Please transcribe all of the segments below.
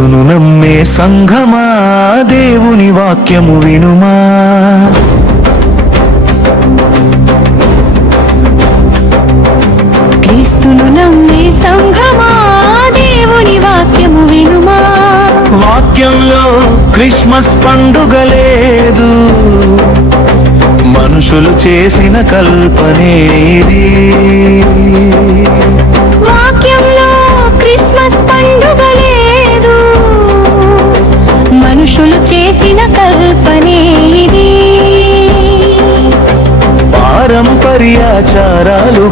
క్రీస్తును నమ్మే సంఘమా దేవుని వాక్యము వినుమా. క్రీస్తును నమ్మే సంఘమా దేవుని వాక్యము వినుమా. వాక్యంలో క్రిస్మస్ పండుగ లేదు, మనుషులు చేసిన కల్పనే ఇది. వాక్యంలో క్రిస్మస్ పండుగ లేదు, మనుషులు చేసిన కల్పనే ఇది. పారంపర్యాచారాలు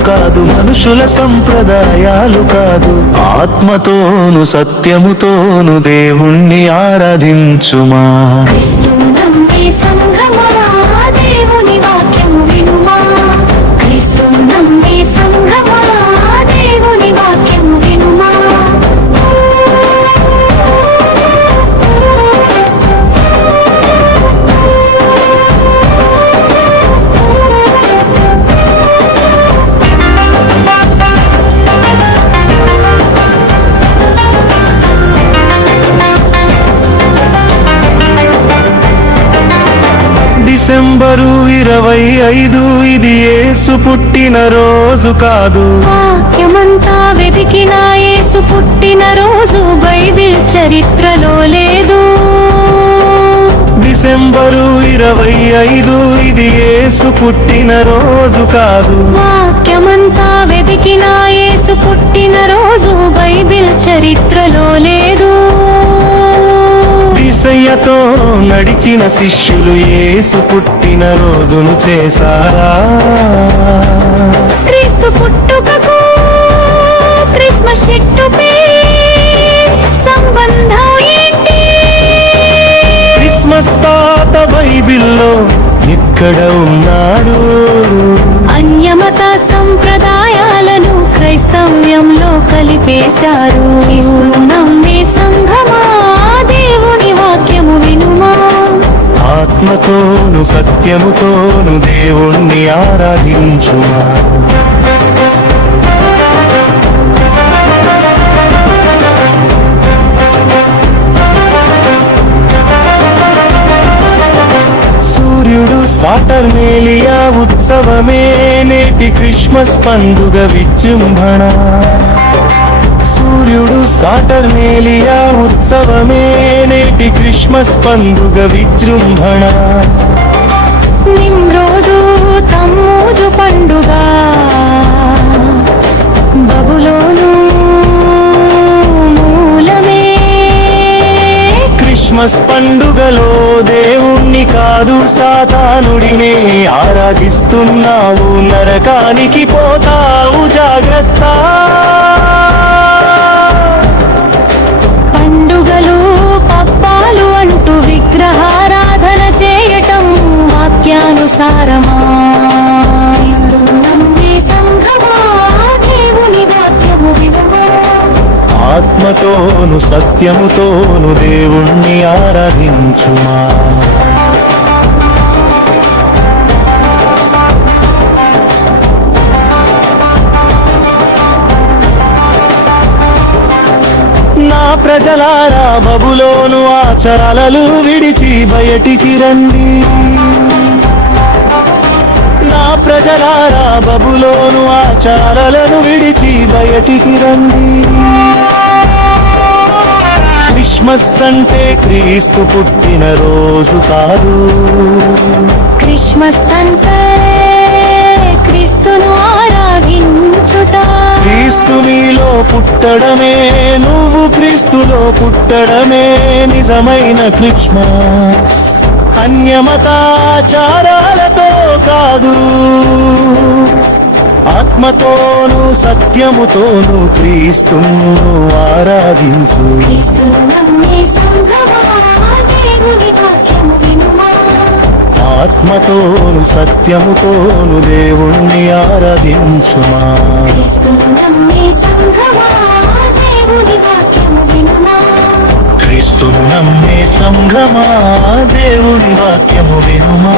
కాదు, మనుషుల సంప్రదాయాలు కాదు, ఆత్మతోను సత్యముతోను దేవుణ్ణి ఆరాధించుమా. క్రీస్తును నమ్మే సంఘమా దేవుని వాక్యము వినుమా. క్రీస్తును నమ్మే సంఘమా దేవుని వాక్యము వినుమా. డిసెంబరు 25 ఇది యేసు పుట్టిన రోజు కాదు. వాక్యమంతా వెతికిన యేసు పుట్టిన రోజు బైబిల్ చరిత్రలో లేదు. డిసెంబరు 25 ఇది యేసు పుట్టిన రోజు కాదు. వాక్యమంతా వెతికిన యేసు పుట్టిన రోజు బైబిల్ చరిత్రలో లేదు. యేసయ్యతో నడిచిన శిష్యులు యేసు పుట్టిన రోజును చేశారా? క్రీస్తు పుట్టుకకు క్రిస్మస్ చెట్టుపై సంబంధం ఏంటి? క్రిస్మస్ తాత బైబిల్లో ఇక్కడ ఉన్నాడు. అన్యమత సంప్రదాయాలను క్రైస్తవ్యంలో కలిపేశారు. క్రీస్తును నమ్మే సంఘమా దేవుని వాక్యము వినుమా. ఆత్మతోను సత్యముతోను దేవుణ్ణి ఆరాధించుమా. సూర్యుడు సాటర్నేలియా ఉత్సవమే నేటి క్రిస్మస్ పండుగ విజృంభణ. సూర్యుడు సాటర్నేలియా ఉత్సవమే నేటి క్రిస్మస్ పండుగ విజృంభణ. నిమ్రోదు తమ్మూజు పండుగ బబులోను మూలమే. క్రిస్మస్ పండుగలో దేవుణ్ణి కాదు సాతానుడినే ఆరాధిస్తున్నావు, నరకానికి పోతావు జాగ్రత్త. పండుగలు పబ్బాలు అంటూ విగ్రహారాధన చేయటం వాక్యానుసారమా? క్రీస్తును నమ్మే సంఘమా దేవుని వాక్యము వినుమా. ఆత్మతోను సత్యముతోను దేవుణ్ణి ఆరాధించుమా. నా ప్రజలారా బబులోను ఆచారాలు విడిచి బయటికి రండి. నా ప్రజలారా బబులోను ఆచారాలను విడిచి బయటికి రండి. క్రిస్మస్ అంటే క్రీస్తు పుట్టిన రోజు కాదు. క్రిస్మస్ అంటే క్రీస్తును ఆరాధించుట. క్రీస్తు నీలో పుట్టడమే, నువ్వు క్రీస్తులో పుట్టడమే నిజమైన క్రిస్మస్. అన్యమతాచారాలతో కాదు, ఆత్మతోను సత్యముతోను క్రీస్తును ఆరాధించు. క్రీస్తును నమ్మే సంఘమా దేవుని వాక్యము వినుమా. ఆత్మతోను సత్యముతోను దేవుణ్ణి ఆరాధించుమా. క్రీస్తును నమ్మే సంఘమా దేవుని వాక్యము వినుమా. క్రీస్తును నమ్మే సంఘమా దేవుని వాక్యము వినుమా.